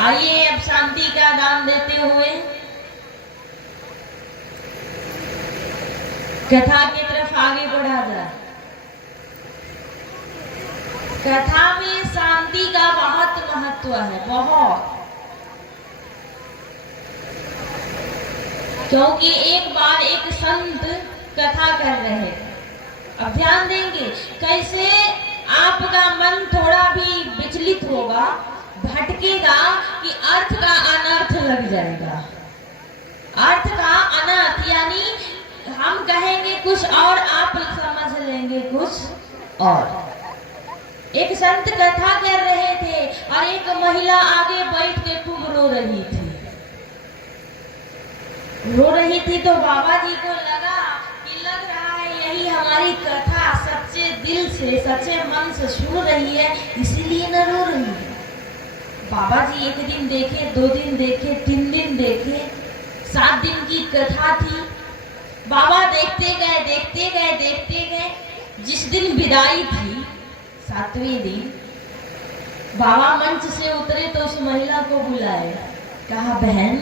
आइए अब शांति का दान देते हुए कथा की तरफ आगे बढ़ा जाए। कथा में शांति का बहुत महत्व है, बहुत। क्योंकि एक बार एक संत कथा कर रहे थे। अब ध्यान देंगे कैसे आपका मन थोड़ा भी विचलित होगा, भटकेगा कि अर्थ का अनर्थ लग जाएगा। अर्थ का अनर्थ यानी हम कहेंगे कुछ और आप समझ लेंगे कुछ और। एक संत कथा कर रहे थे और एक महिला आगे बैठ के खूब रो रही थी। तो बाबा जी को लगा कि लग रहा है यही हमारी कथा सच्चे दिल से सच्चे मन से सुन रही है, इसीलिए न रो रही है। बाबा जी एक दिन देखे, 2 दिन देखे, 3 दिन देखे, 7 दिन की कथा थी। बाबा देखते गए। जिस दिन विदाई थी 7वें दिन बाबा मंच से उतरे तो उस महिला को बुलाए, कहा बहन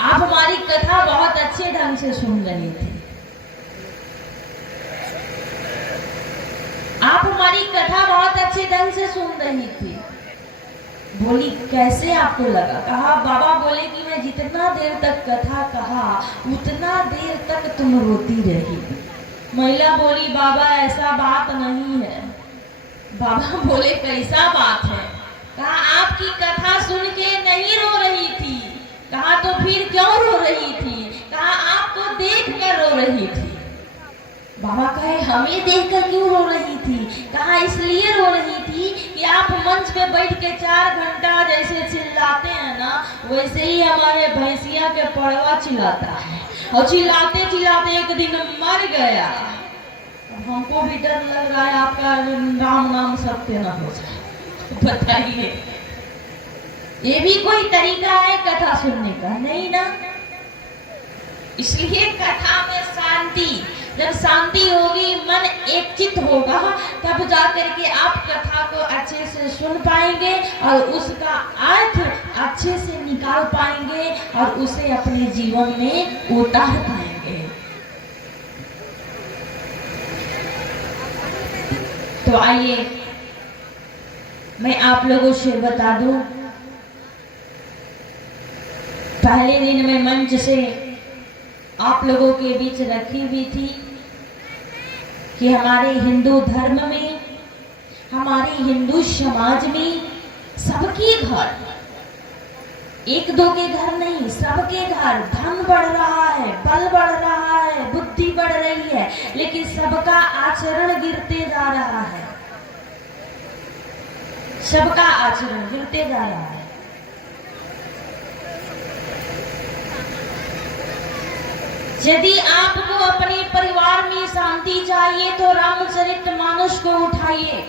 आप हमारी कथा बहुत अच्छे ढंग से सुन रही थी, आप हमारी कथा बहुत अच्छे ढंग से सुन रही थी। बोली कैसे आपको लगा? कहा बाबा बोले कि मैं जितना देर तक कथा कहा उतना देर तक तुम रोती रही। महिला बोली बाबा ऐसा बात नहीं है। बाबा बोले कैसा बात है? कहा आपकी कथा सुन के नहीं रो रही थी। कहा तो फिर क्यों रो रही थी? कहा आपको देख कर रो रही थी। बाबा कहे हमें देखकर क्यों रो रही थी? कहा इसलिए रो रही थी कि आप मंच पे बैठ के 4 घंटा जैसे चिल्लाते हैं ना, वैसे ही हमारे भैंसिया के पड़वा चिल्लाता है और चिल्लाते एक दिन मर गया। अब हमको भी डर लग रहा है आपका राम नाम सत्य न हो जाए। बताइए ये भी कोई तरीका है कथा सुनने का? नहीं ना। इसलिए कथा में शांति, जब शांति होगी, मन एकचित होगा, तब जाकर के आप कथा को अच्छे से सुन पाएंगे और उसका अर्थ अच्छे से निकाल पाएंगे और उसे अपने जीवन में उतार पाएंगे। तो आइए मैं आप लोगों से बता दूं, पहले दिन में मंच से आप लोगों के बीच रखी हुई थी कि हमारे हिंदू धर्म में, हमारे हिंदू समाज में सबके घर, 1-2 के घर नहीं, सबके घर धन बढ़ रहा है, बल बढ़ रहा है, बुद्धि बढ़ रही है, लेकिन सबका आचरण गिरते जा रहा है। सबका आचरण गिरते जा रहा है। यदि आपको अपने परिवार में शांति चाहिए तो रामचरितमानस को उठाइए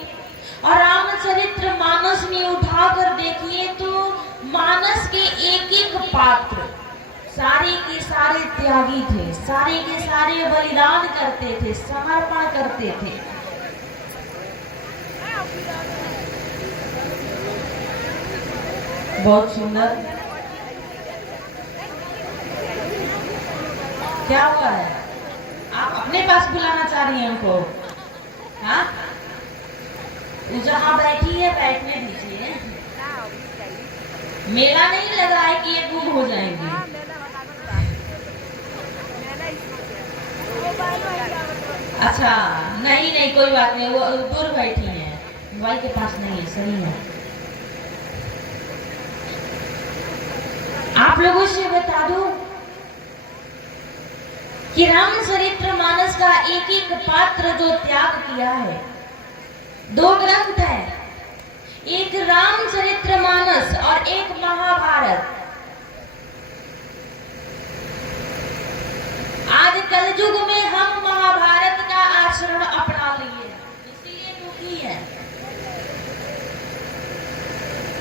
और रामचरितमानस में उठाकर देखिए तो मानस के एक पात्र सारे के सारे त्यागी थे, सारे के सारे बलिदान करते थे, समर्पण करते थे। बहुत सुंदर। क्या हुआ है? आप अपने पास बुलाना चाह रही हैं उनको? हाँ, जहाँ बैठी है बैठने दीजिए। मेला नहीं लगा है कि ये गुम हो जाएंगी। अच्छा नहीं कोई बात नहीं, वो दूर बैठी है, मोबाइल के पास नहीं है। सही है। आप लोगों से बता दूं कि रामचरितमानस का एक पात्र जो त्याग किया है, 2 ग्रंथ है, एक रामचरितमानस और एक महाभारत। आज कलयुग में हम महाभारत का आचरण अपना लिए, इसीलिए दुखी है।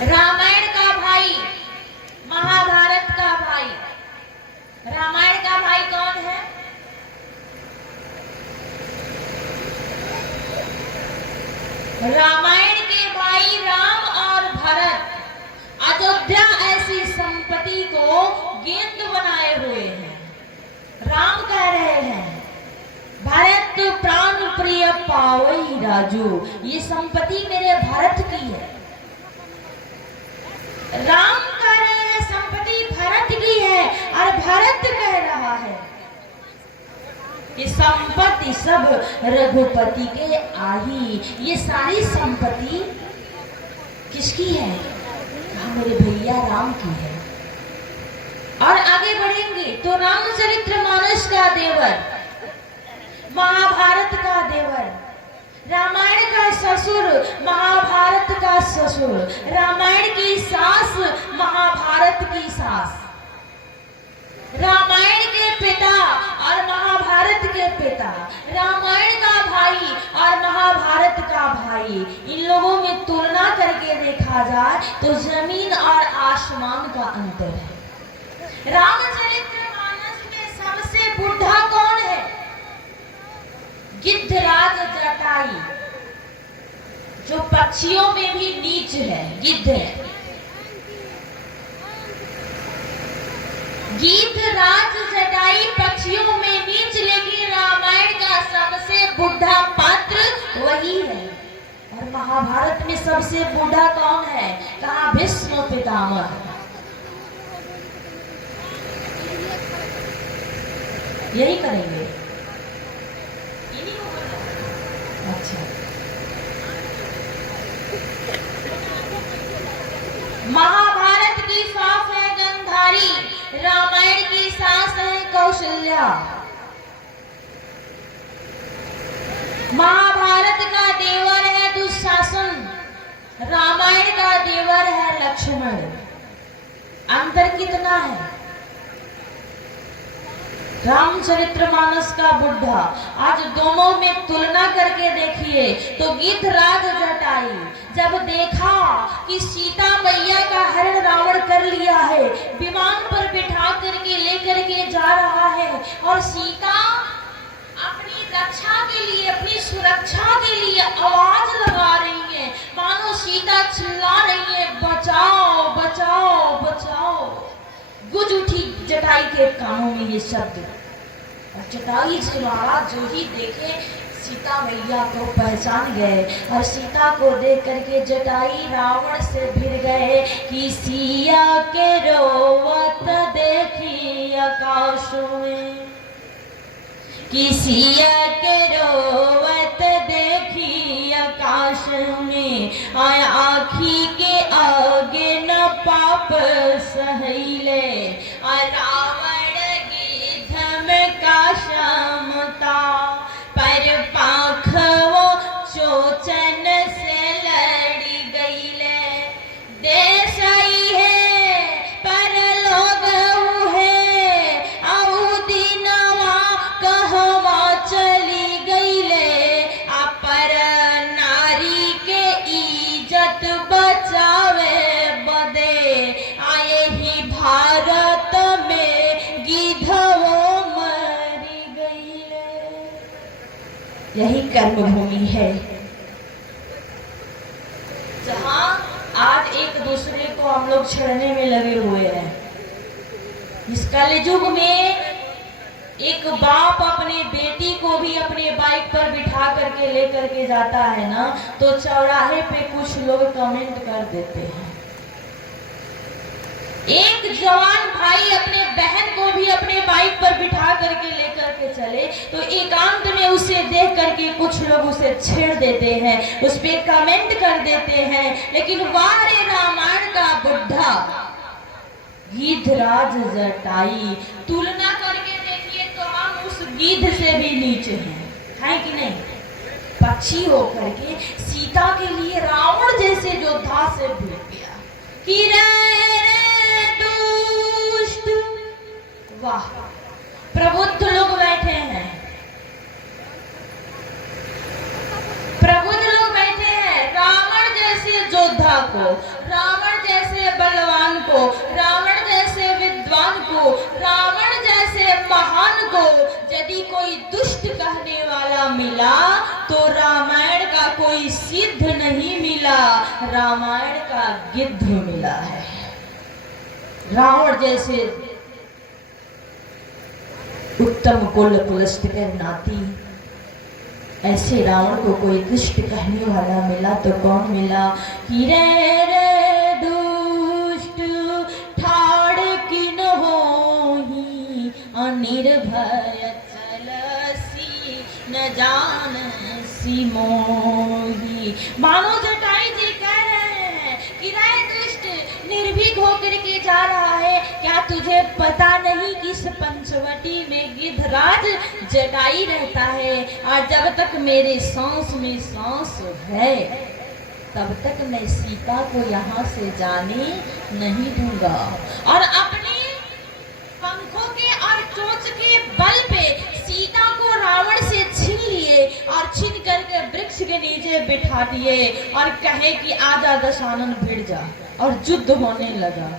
रामायण का भाई, महाभारत का भाई। रामायण का भाई कौन है? रामायण के भाई राम और भरत अयोध्या पावई राजू, ये संपत्ति मेरे भरत की है। राम कह रहे हैं संपत्ति भरत की है, और भरत कह रहा है कि संपत्ति सब रघुपति के आही। ये सारी संपत्ति किसकी है? कहा मेरे भैया राम की है। और आगे बढ़ेंगे तो रामचरितमानस का देवर, महाभारत का देवर, रामायण का ससुर, महाभारत का ससुर, रामायण की सास, महाभारत की सास, रामायण के पिता और महाभारत के पिता, रामायण का भाई और महाभारत का भाई, इन लोगों में तुलना करके देखा जाए तो जमीन और आसमान का अंतर है। रामचरितमानस में सबसे बूढ़ा कौन है? गिद्धराज जटायु, जो पक्षियों में भी नीच है, गिद्ध है। गिद्धराज जटायु पक्षियों में नीच, लेकिन रामायण का सबसे बूढ़ा पात्र वही है। और महाभारत में सबसे बूढ़ा कौन है? कहा भीष्म पितामह। यही करेंगे, अच्छा। महाभारत की सास है गंधारी, रामायण की सास है कौशल्या। महाभारत का देवर है दुशासन, रामायण का देवर है लक्ष्मण। अंतर कितना है? रामचरितमानस का बुढ़ा, आज दोनों में तुलना करके देखिए तो गिद्धराज जटायु जब देखा कि सीता मैया का हरण रावण कर लिया है, विमान पर बिठा करके लेकर के जा रहा है, और सीता अपनी रक्षा के लिए, अपनी सुरक्षा के लिए आवाज लगा रही है, मानो सीता चिल्ला रही है बचाओ बचाओ बचाओ। गुज उठी जटायु के कानों में ये शब्द, और जटायु चिल्लाया, जो ही देखे सीता मैया को पहचान गए, और सीता को देख करके जटायु रावण से भिड़ गए कि सिया के रोवत देखी आकाश में, कि सिया के रोवत देखी आकाश में, आखी के आगे न पाप सहैले, रावण गिद्ध में का क्षमता, पर पाख वो चोचन से लड़ी गईले। देश आई है पर लोग है, औ दिनवा कहवा चली गईले, पर नारी के इज्जत बचावे बदे, आए ही भारत में गिद्धवो मरी गईले। यही कर्म भूमि है, जहां आज एक दूसरे को हम लोग छेड़ने में लगे हुए हैं। इस कलयुग में एक बाप अपने बेटी को भी अपने बाइक पर बिठा करके लेकर के जाता है ना, तो चौराहे पे कुछ लोग कमेंट कर देते हैं। एक जवान भाई अपने बहन को भी अपने बाइक पर बिठा करके लेकर के चले, तो एकांत में उसे देख करके कुछ लोग उसे छेड़ देते हैं, उस पे कमेंट कर देते हैं। लेकिन वाह रे रामायण का बुढ़ा गिद्धराज जटायु, तुलना करके देखिए तो हम उस गिद्ध से भी नीचे हैं कि नहीं? पक्षी होकर के सीता के लिए रावण जैसे योद्धा से भिड़ गया कि दुष्ट। वाह, प्रबुद्ध लोग बैठे हैं, प्रबुद्ध लोग बैठे हैं। रावण जैसे योद्धा को, रावण जैसे बलवान को, रावण जैसे विद्वान को, रावण जैसे महान को यदि कोई दुष्ट कहने वाला मिला तो रामायण का कोई सिद्ध नहीं मिला, रामायण का गिद्ध मिला है। रावण जैसे उत्तम कुल पुलस्त के नाती ऐसे रावण को कोई दुष्ट कहने वाला मिला तो कौन मिला कि रे दुष्ट ठाड़ किन होही अनिर्भय चलसी न जान सी मोही। मानो जटाई जी कह रहे हैं कि रे दुष्ट निर्भीक होकर के जा रहा है, क्या तुझे पता नहीं कि इस पंचवटी में गिद्धराज जटाई रहता है, और जब तक मेरे सांस में सांस है तब तक मैं सीता को यहाँ से जाने नहीं दूंगा। और अपने पंखों के और चोंच के बल पे सीता को रावण से छीन लिए और छीन करके वृक्ष के नीचे बिठा दिए और कहे कि आजा दशानन भिड़ जा, और युद्ध होने लगा।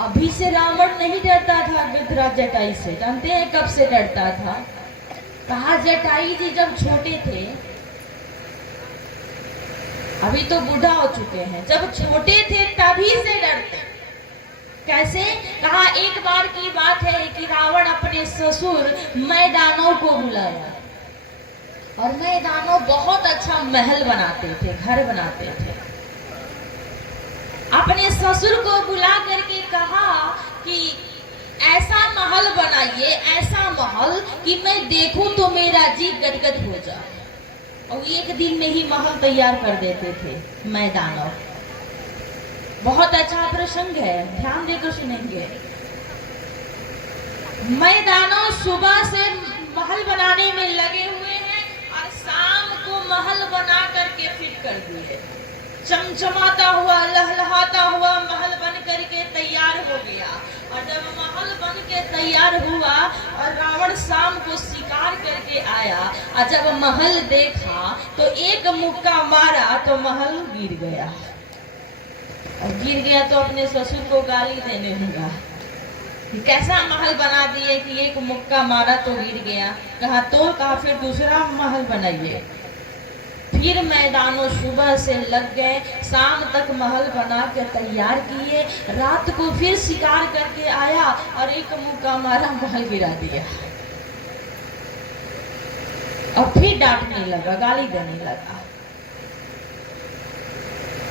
अभी से रावण नहीं डरता था गिद्धराज जटाई से, जानते हैं कब से डरता था? कहा जटाई जी जब छोटे थे, अभी तो बूढ़ा हो चुके हैं, जब छोटे थे तभी से डरते। कैसे? कहा एक बार की बात है कि रावण अपने ससुर मैदानों को बुलाया, और मैदानों बहुत अच्छा महल बनाते थे, घर बनाते थे। अपने ससुर को बुला करके कहा कि ऐसा महल बनाइए, ऐसा महल कि मैं देखूं तो मेरा जी गदगद हो जाए। और एक दिन में ही महल तैयार कर देते थे मैदानों। बहुत अच्छा प्रसंग है, ध्यान देकर सुनेंगे। मैदानों सुबह से महल बनाने में लगे हुए हैं और शाम को महल बना करके फिट कर दिए। चमचमाता हुआ लहलहाता हुआ महल बन करके तैयार हो गया। और जब महल बन के तैयार हुआ और रावण शाम को शिकार करके आया, और जब महल देखा तो एक मुक्का मारा तो महल गिर गया। और गिर गया तो अपने ससुर को गाली देने लगा कि कैसा महल बना दिए कि एक मुक्का मारा तो गिर गया। कहा तो कहा फिर दूसरा महल बनाइए। फिर मैदानों सुबह से लग गए, शाम तक महल बना के तैयार किए। रात को फिर शिकार करके आया और एक मुक्का मारा, महल गिरा दिया। और फिर डांटने लगा, गाली देने लगा।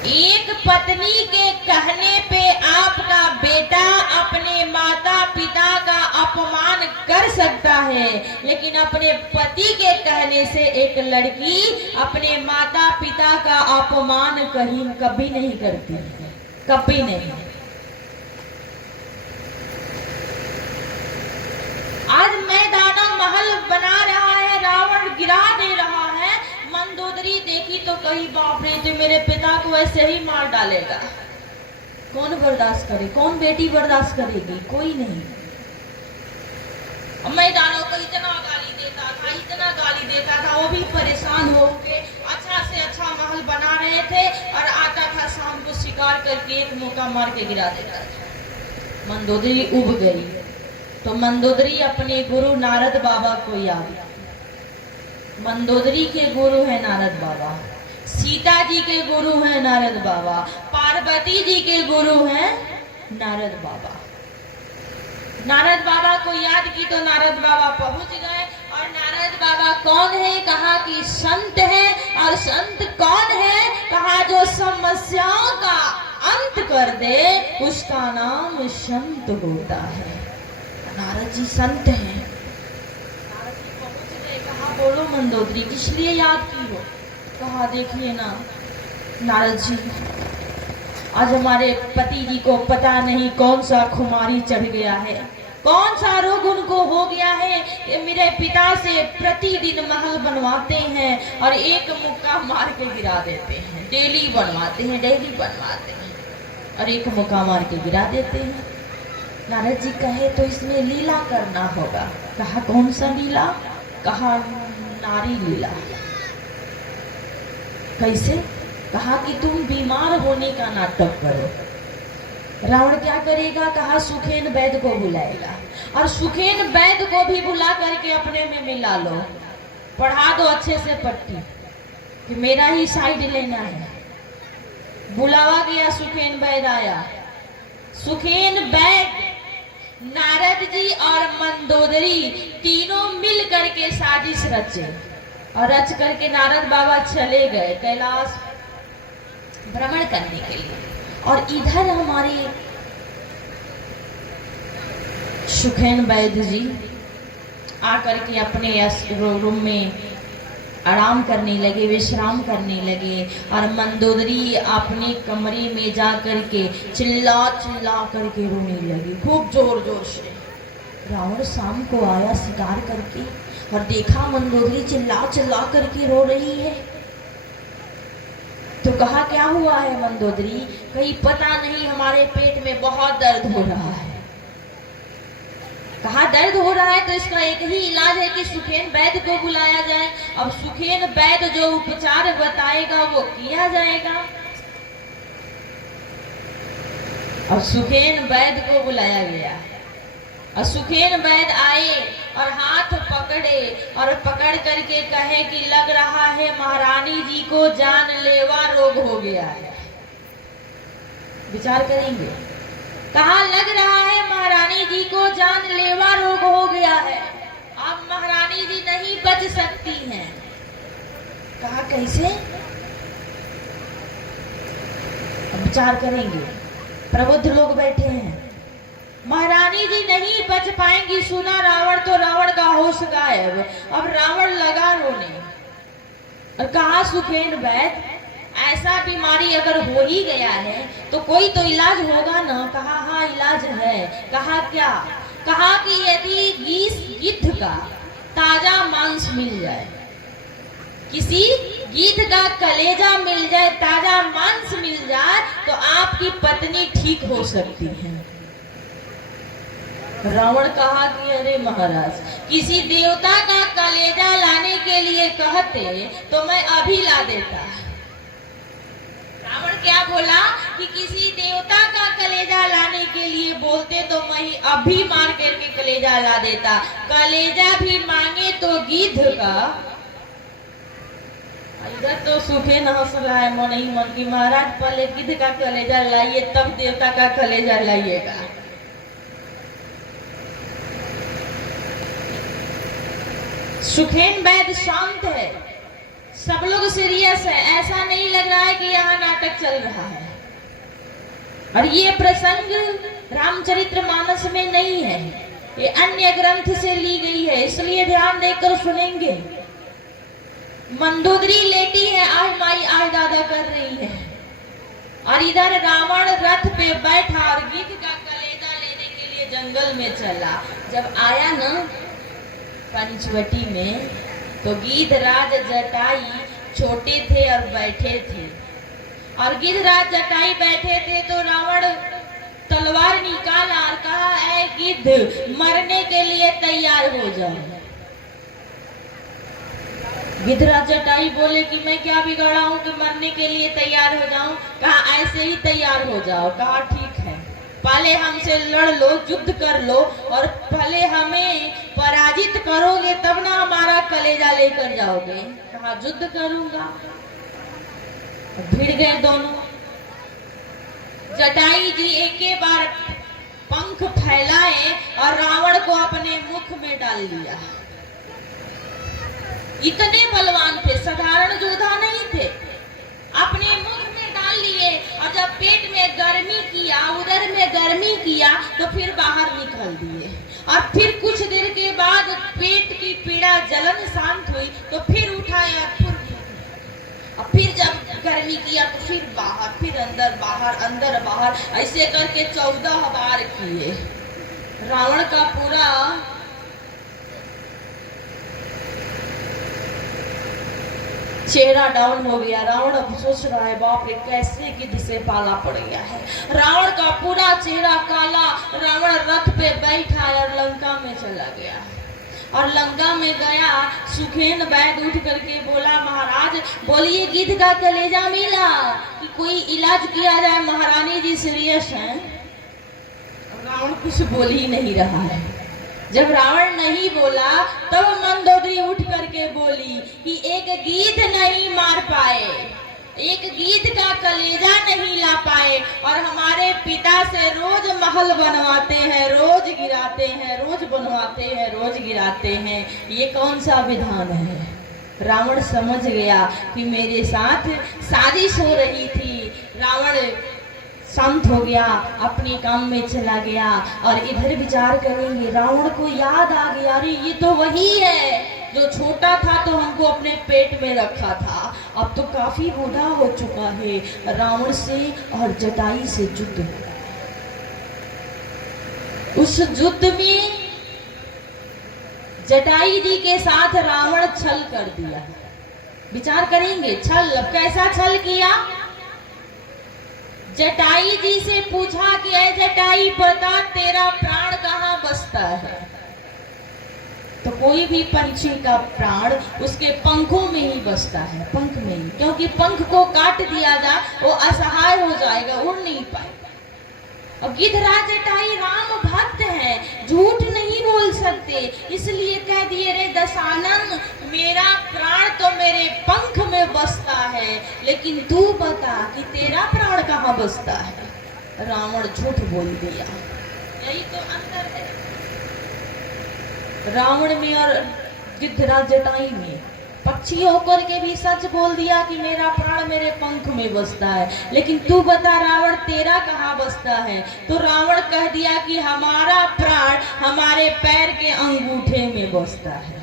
एक पत्नी के कहने पे आपका बेटा अपने माता पिता का अपमान कर सकता है, लेकिन अपने पति के कहने से एक लड़की अपने माता पिता का अपमान कभी नहीं करती, कभी नहीं। आज मैदानों महल बना रहा है, रावण गिरा दे रहा है। मंदोदरी देखी तो कही बाप रे, तो मेरे पिता को ऐसे ही मार डालेगा। कौन बर्दाश्त करे? कौन बेटी बर्दाश्त करेगी? कोई नहीं। मैदानों को इतना गाली देता था, इतना गाली देता था, वो भी परेशान हो के अच्छा से अच्छा महल बना रहे थे और आता था शाम को शिकार करके एक मुक्का मार के गिरा देता था। मंदोदरी उब गई तो मंदोदरी अपने गुरु नारद बाबा को याद। मंदोदरी के गुरु है नारद बाबा, सीता जी के गुरु है नारद बाबा, पार्वती जी के गुरु है नारद बाबा। नारद बाबा को याद की तो नारद बाबा पहुंच गए। और नारद बाबा कौन है? कहा कि संत है। और संत कौन है? कहा जो समस्याओं का अंत कर दे उसका नाम संत होता है। नारद जी संत हैं। बोलो मंदोदरी, किस लिए याद की हो? कहा देखिए ना नारद जी, आज हमारे पति जी को पता नहीं कौन सा खुमारी चढ़ गया है, कौन सा रोग उनको हो गया है कि मेरे पिता से प्रतिदिन महल बनवाते हैं और एक मुक्का मार के गिरा देते हैं। डेली बनवाते हैं, डेली बनवाते हैं और एक मुक्का मार के गिरा देते हैं। नारद जी कहे तो इसमें लीला करना होगा। कहा कौन सा लीला? कहा नारी लीला। कैसे? कहा कि तुम बीमार होने का नाटक करो। रावण क्या करेगा? कहा सुखेन वैद्य को बुलाएगा और सुखेन वैद्य को भी बुला करके अपने में मिला लो, पढ़ा दो अच्छे से पट्टी कि मेरा ही साइड लेना है। बुलावा गया, सुखेन वैद्य आया। सुखेन वैद्य, नारद जी और मंदोदरी तीनों मिल करके साजिश रचे। और रच करके नारद बाबा चले गए कैलाश भ्रमण करने के लिए। और इधर हमारे सुखेन वैद्य जी आकर के अपने रूम में आराम करने लगे, विश्राम करने लगे। और मंदोदरी अपने कमरे में जा करके चिल्ला चिल्ला करके रोने लगी, खूब जोर जोर से। रावण शाम को आया शिकार करके और देखा मंदोदरी चिल्ला चिल्ला करके रो रही है, तो कहा क्या हुआ है मंदोदरी? कहीं पता नहीं हमारे पेट में बहुत दर्द हो रहा है। कहा दर्द हो रहा है तो इसका एक ही इलाज है कि सुखेन वैद्य को बुलाया जाए। अब सुखेन वैद्य जो उपचार बताएगा वो किया जाएगा। और सुखेन वैद्य को बुलाया गया और सुखेन वैद्य आए और हाथ पकड़े और पकड़ करके कहे कि लग रहा है महारानी जी को जानलेवा रोग हो गया है। विचार करेंगे। कहा लग रहा है महारानी जी को जानलेवा रोग हो गया है, अब महारानी जी नहीं बच सकती हैं। कहा कैसे? विचार करेंगे। प्रबुद्ध लोग बैठे हैं। महारानी जी नहीं बच पाएंगी सुना रावण तो रावण का होश गायब। अब रावण लगा रोने और कहा सुखेन वैद्य ऐसा बीमारी अगर हो ही गया है तो कोई तो इलाज होगा ना? कहा हाँ इलाज है। कहा क्या? कहा कि यदि गिद्ध का ताजा मांस मिल जाए, किसी गिद्ध का कलेजा मिल जाए, ताजा मांस मिल जाए तो आपकी पत्नी ठीक हो सकती है। रावण कहा कि अरे महाराज किसी देवता का कलेजा लाने के लिए कहते तो मैं अभी ला देता। रावण क्या बोला कि किसी देवता का कलेजा लाने के लिए बोलते तो मैं अभी मार करके कलेजा ला देता। कलेजा भी मांगे तो गिद्ध का। इधर तो सुखेन हंस रहा है मन ही मन की महाराज पहले गिद्ध का कलेजा लाइए तब देवता का कलेजा लाइएगा। सुखेन वैद्य शांत है, सब लोग सीरियस है, ऐसा नहीं लग रहा है कि यहाँ नाटक चल रहा है। और ये प्रसंग रामचरितमानस में नहीं है, ये अन्य ग्रंथ से ली गई है, इसलिए ध्यान देकर सुनेंगे। मंदोदरी लेटी है, आह माई आह दादा कर रही है और इधर रावण रथ पे बैठा और गिद्ध का कलेजा लेने के लिए जंगल में चला। जब आया ना पंचवटी में तो गिद्धराज जटाई छोटे थे और बैठे थे और गिद्धराज जटाई बैठे थे तो रावण तलवार निकाला और कहा ऐ गिद्ध मरने के लिए तैयार हो जाओ। गिद्धराज जटाई बोले कि मैं क्या बिगाड़ा हूं कि मरने के लिए तैयार हो जाऊं? कहा ऐसे ही तैयार हो जाओ। कहा ठीक है, पहले हमसे लड़ लो, युद्ध कर लो और पहले हमें पराजित करोगे तब ना हमारा कलेजा लेकर जाओगे। कहा युद्ध करूंगा। भिड़ गए दोनों। जटाई जी एक बार पंख फैलाए और रावण को अपने मुख में डाल लिया। इतने बलवान थे, साधारण योद्धा नहीं थे। अपने मुख में डाल लिए और जब पेट में गर्मी किया, उदर में गर्मी किया तो फिर बाहर निकल दिए। और फिर कुछ देर के बाद पेट की पीड़ा जलन शांत हुई तो फिर उठाया, और फिर जब गर्मी किया तो फिर बाहर, फिर अंदर बाहर, ऐसे करके 14 बार किए। रावण का पूरा चेहरा डाउन हो गया। रावण अब सोच रहा है बाप रे कैसे गिद्ध से पाला पड़ गया है। रावण का पूरा चेहरा काला। रावण रथ पे बैठा और लंका में चला गया। और लंका में गया, सुखेन वैद्य उठ करके बोला महाराज बोलिए गिद्ध का कलेजा मिला कि कोई इलाज किया जाए, महारानी जी सीरियस हैं। रावण कुछ बोल ही नहीं रहा है। जब रावण नहीं बोला तब मंदोदरी उठ करके बोली कि एक गिद्ध नहीं मार पाए, एक गिद्ध का कलेजा नहीं ला पाए और हमारे पिता से रोज महल बनवाते हैं, रोज गिराते हैं, रोज बनवाते हैं, रोज गिराते हैं, ये कौन सा विधान है? रावण समझ गया कि मेरे साथ साजिश हो रही थी। रावण शांत हो गया, अपने काम में चला गया। और इधर विचार करेंगे, रावण को याद आ गया, अरे ये तो वही है जो छोटा था तो हमको अपने पेट में रखा था, अब तो काफी बूढ़ा हो चुका है। रावण से और जटायु से युद्ध। उस युद्ध में जटायु जी के साथ रावण छल कर दिया। विचार करेंगे, छल कैसा छल किया। जटायु जी से पूछा कि ऐ जटायु बता, तेरा प्राण कहाँ बसता है। तो कोई भी पंछी का प्राण उसके पंखों में ही बसता है, पंख में ही, क्योंकि पंख को काट दिया जाए वो असहाय हो जाएगा, उड़ नहीं पाएगा। और गिद्धराज जटायु राम भक्त है, झूठ नहीं बोल सकते, इसलिए कह दिए, रे दशानन मेरा प्राण तो मेरे पंख में बसता है, लेकिन तू बता कि तेरा प्राण कहाँ बसता है। रावण झूठ बोल दिया। यही तो अंतर है रावण में और गिद्धराज जटायु में। पक्षी होकर के भी सच बोल दिया कि मेरा प्राण मेरे पंख में बसता है, लेकिन तू बता रावण तेरा कहाँ बसता है। तो रावण कह दिया कि हमारा प्राण हमारे पैर के अंगूठे में बसता है,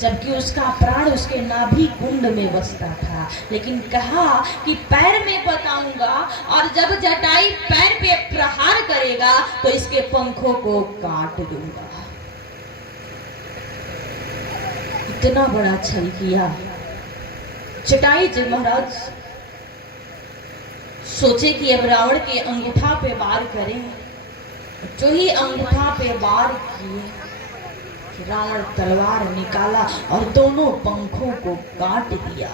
जबकि उसका प्राण उसके नाभि कुंड में बसता था। लेकिन कहा कि पैर में बताऊंगा, और जब जटायु पैर पे प्रहार करेगा तो इसके पंखों को काट दूंगा। इतना बड़ा छल किया जटायु जी महाराज। सोचे कि अब रावण के अंगूठा पे वार करें। जो ही अंगूठा पे वार किए, रावण तलवार निकाला और दोनों पंखों को काट दिया।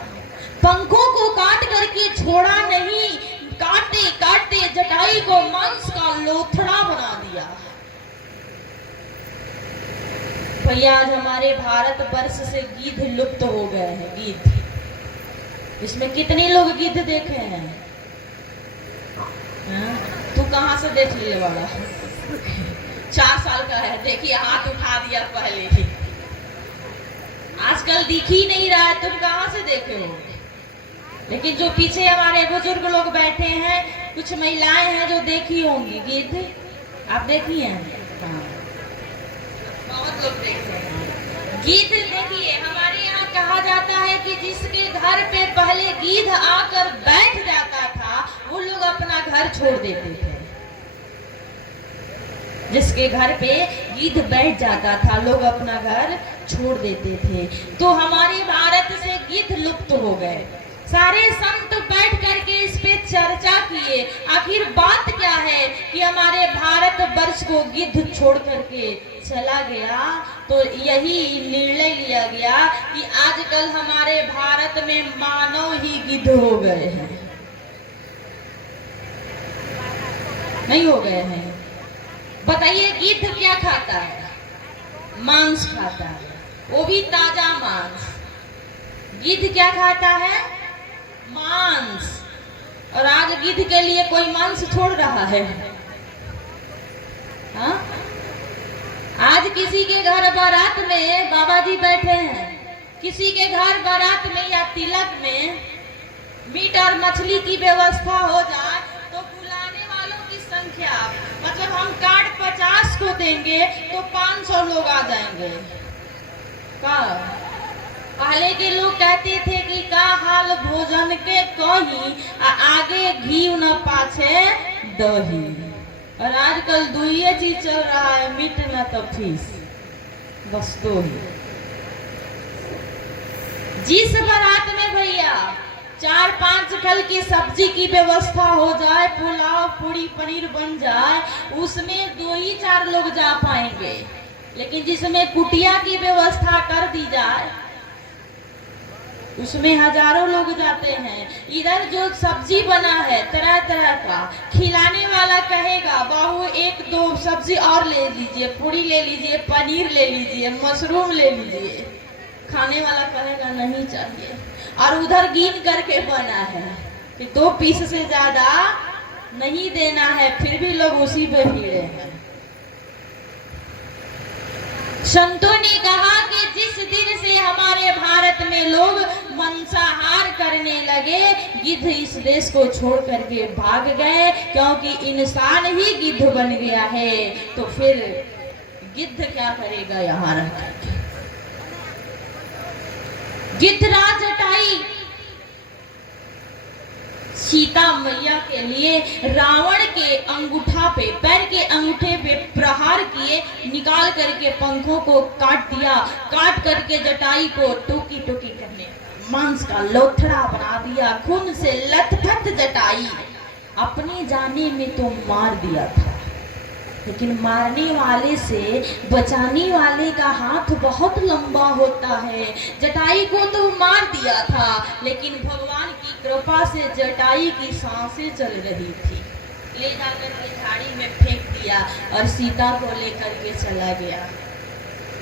पंखों को काट करके छोड़ा नहीं, काटते काटते जटायु को मांस का लोथड़ा बना दिया। भैया आज हमारे भारत वर्ष से गिद्ध लुप्त हो गए हैं। गिद्ध, इसमें कितने लोग गिद्ध देखे हैं? तू कहाँ से देख ले वाला? 4 साल का है, देखिए हाथ उठा दिया पहले ही। आजकल दिख ही नहीं रहा है, तुम कहाँ से देखे हो? लेकिन जो पीछे हमारे बुजुर्ग लोग बैठे हैं, कुछ महिलाएं हैं जो देखी होंगी गिद्ध। आप देखी हैं? हाँ, बहुत लोग देखते हैं गिद्ध। देखिए हमारे यहाँ कहा जाता है कि जिसके घर पे पहले गिद्ध आकर बैठ जाता था, वो लोग अपना घर छोड़ देते थे। जिसके घर पे गिद्ध बैठ जाता था, लोग अपना घर छोड़ देते थे। तो हमारे भारत से गिद्ध लुप्त हो गए। सारे संत बैठ करके इस पे चर्चा किए, आखिर बात क्या है कि हमारे भारत वर्ष को गिद्ध छोड़ करके चला गया। तो यही निर्णय लिया गया कि आजकल हमारे भारत में मानव ही गिद्ध हो गए हैं। नहीं हो गए हैं? बताइए गिद्ध क्या खाता है? मांस खाता है, वो भी ताजा मांस। गिद्ध क्या खाता है? मांस। और आज गिद्ध के लिए कोई मांस छोड़ रहा है? हाँ? आज किसी के घर बारात में बाबा जी बैठे हैं, किसी के घर बारात में या तिलक में मीट और मछली की व्यवस्था हो जाए तो बुलाने वालों की संख्या, मतलब हम कार्ड 50 को देंगे तो 500 लोग आ जाएंगे। का पहले के लोग कहते थे कि का हाल भोजन के कहीं, आगे घी न पाछे दही। और आजकल दुइये चीज चल रहा है, मीट न तो फीस, बस दो ही। जिस बारात में भैया 4-5 फल की सब्जी की व्यवस्था हो जाए, पुलाव पूरी पनीर बन जाए, उसमें 2-4 लोग जा पाएंगे। लेकिन जिसमें कुटिया की व्यवस्था कर दी जाए उसमें हजारों लोग जाते हैं। इधर जो सब्जी बना है तरह तरह का, खिलाने वाला कहेगा बाबू 1-2 सब्जी और ले लीजिए, पूरी ले लीजिए, पनीर ले लीजिए, मशरूम ले लीजिए। खाने वाला कहेगा नहीं चाहिए। और उधर गिन करके बना है कि 2 पीस से ज्यादा नहीं देना है, फिर भी लोग उसी पे भिड़े हैं। संतों ने कहा कि जिस दिन से हमारे भारत में मांसाहार करने लगे। गिद्ध इस देश को छोड़ करके भाग गए, क्योंकि इंसान ही गिद्ध बन गया है। तो फिर गिद्ध क्या करेगा यहाँ रह करके? गिद्धराज जटाई सीता मैया के लिए रावण के अंगूठा पे, पैर के अंगूठे पे प्रहार किए, निकाल करके पंखों को काट दिया। काट करके जटाई को टोकी टोकी करने मांस का लोथड़ा बना दिया। खून से लथपथ जटाई अपने जाने में तो मार दिया था, लेकिन मारने वाले से बचाने वाले का हाथ बहुत लंबा होता है। जटाई को तो मार दिया था, लेकिन भगवान की कृपा से जटाई की सांसें चल रही थी। ले जाकर के झाड़ी में फेंक दिया और सीता को लेकर के चला गया।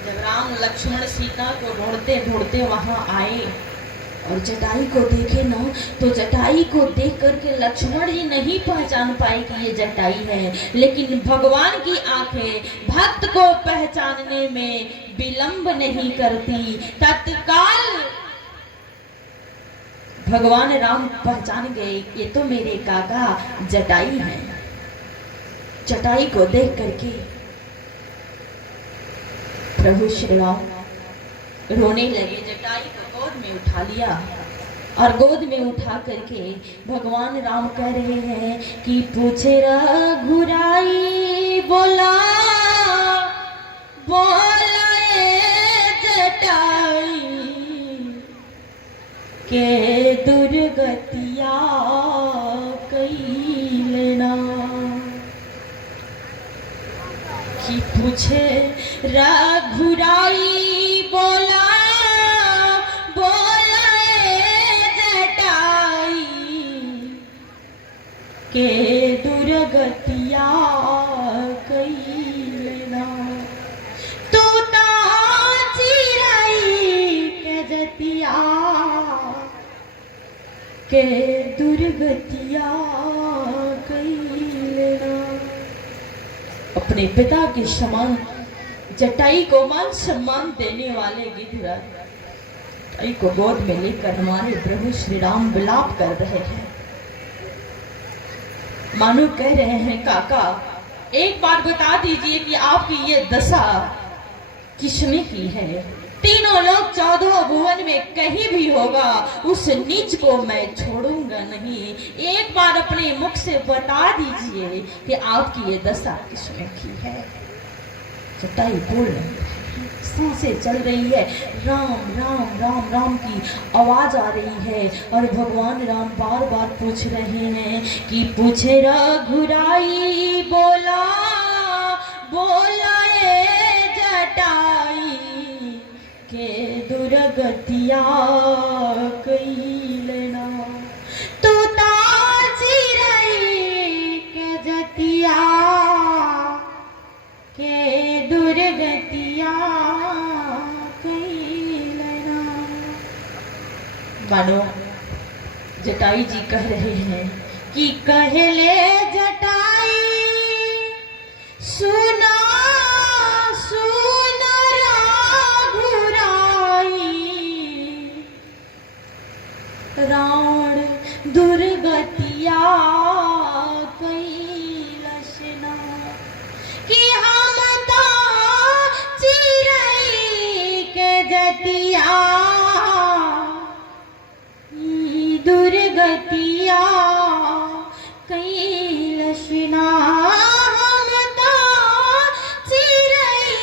जब राम लक्ष्मण सीता को ढूंढते ढूंढते वहां आए और जटाई को देखे ना, तो जटाई को देख करके लक्ष्मण जी नहीं पहचान पाए कि ये जटाई है, लेकिन भगवान की आंखें भक्त को पहचानने में विलंब नहीं करती। तत्काल भगवान राम पहचान गए, ये तो मेरे काका जटाई हैं। जटाई को देख करके प्रभु श्री राम रोने लगे। जटाई को गोद में उठा लिया और गोद में उठा करके भगवान राम कह रहे हैं कि पूछे रघुराई बोला बोला जटाई के दुर्गतिया कैलना। कि पूछे रघुराई बोला बोला जटाई के दुर्गतिया कैलना। तू तो चिराई के जतिया के दुर्गतिया कैलना। अपने पिता के समान जटाई को मान सम्मान देने वाले गिद्धराज जटाई को गोद में लेकर हमारे प्रभु श्री राम विलाप कर रहे हैं। मानो कह रहे हैं, काका एक बार बता दीजिए कि आपकी ये दशा किसने की है? तीनों लोग 14 भुवन में कहीं भी होगा, उस नीच को मैं छोड़ूंगा नहीं। एक बार अपने मुख से बता दीजिए कि आपकी ये दशा किसने की है? जटाई बोल रही है, सांसें चल रही है, राम राम राम राम की आवाज आ रही है और भगवान राम बार बार पूछ रहे हैं कि पूछे रघुराई बोला बोला जटाई के दुर्गतिया कैलना। तू चिराई के जतिया के दुर्गतिया कैलना। मानो जटाई जी कह रहे हैं कि कहले जटाई सुना सुना रावण दुर्गतिया कैलना। कि हम तो चिराई के जतिया दुर्गतिया कैलना। हम तो चिराई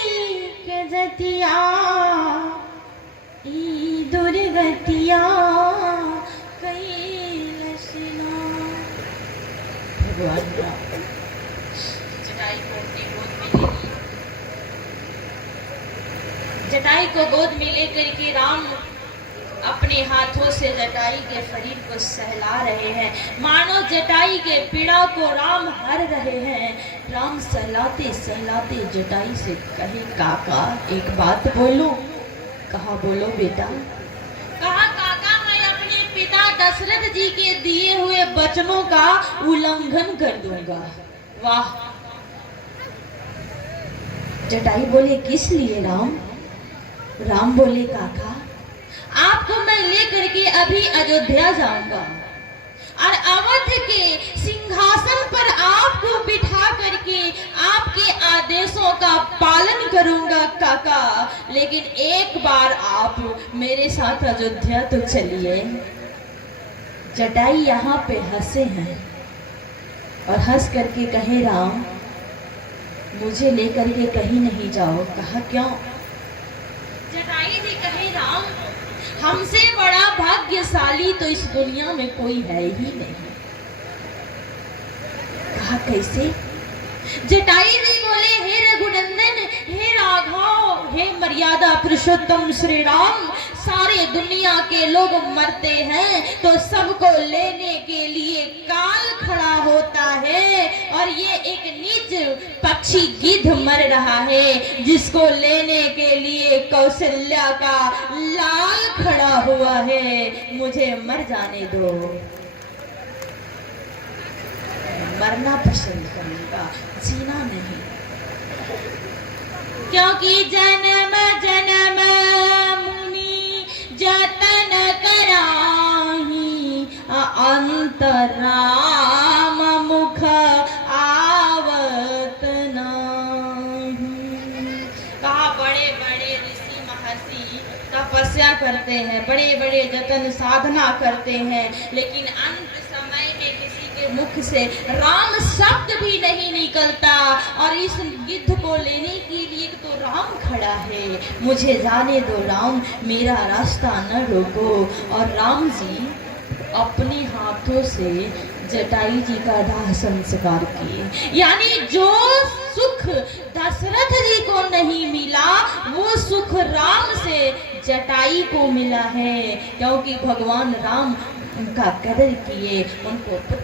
के जतिया दुर्गतिया कैलना। भगवान जटाई को अपनी गोद में ले लिया। जटाई को गोद में लेकर के राम अपने हाथों से जटाई के शरीर को सहला रहे हैं, मानो जटाई के पीड़ा को राम हर रहे हैं। राम सहलाते सहलाते जटाई से कहे, काका एक बात बोलो। कहा बोलो बेटा। कहा काका मैं अपने पिता दशरथ जी के दिए हुए वचनों का उल्लंघन कर दूंगा। वाह। जटाई बोले किस लिए राम? राम बोले काका आप आपको मैं लेकर के अभी अयोध्या जाऊंगा और अवध के सिंहासन पर आपको बिठा करके आपके आदेशों का पालन करूंगा काका। लेकिन एक बार आप मेरे साथ अयोध्या तो चलिए। जटाई यहाँ पे हंसे हैं और हंस करके कहे राम मुझे लेकर के कहीं नहीं जाओ। कहा क्यों? जटाई जी कहे राम हमसे बड़ा भाग्यशाली तो इस दुनिया में कोई है ही नहीं। कहा कैसे? जटाई जी बोले हे रघुनंदन, हे राघव, हे मर्यादा पुरुषोत्तम श्री राम, सारे दुनिया के लोग मरते हैं तो सबको लेने के लिए काल खड़ा होता है और ये एक नीच पक्षी गिद्ध मर रहा है जिसको लेने के लिए कौशल्या का लाल खड़ा हुआ है। मुझे मर जाने दो, मरना पसंद करूंगा, जीना नहीं। क्योंकि जन्म जन्म मुनि जतन कराही अंत राम मुख आवत नाही। कहा बड़े बड़े ऋषि महर्षि तपस्या करते हैं, बड़े बड़े जतन साधना करते हैं, लेकिन अंत समय में किसी के मुख से राम शब्द भी नहीं निकलता। और इस गिद्ध को लेने के लिए तो राम खड़ा है, मुझे जाने दो राम, मेरा रास्ता न रोको। और राम जी अपने हाथों से जटाई जी का दाह संस्कार किए। यानी जो सुख दशरथ जी को नहीं मिला वो सुख राम से जटाई को मिला है, क्योंकि भगवान राम उनका कदर किए, उनको पुत्र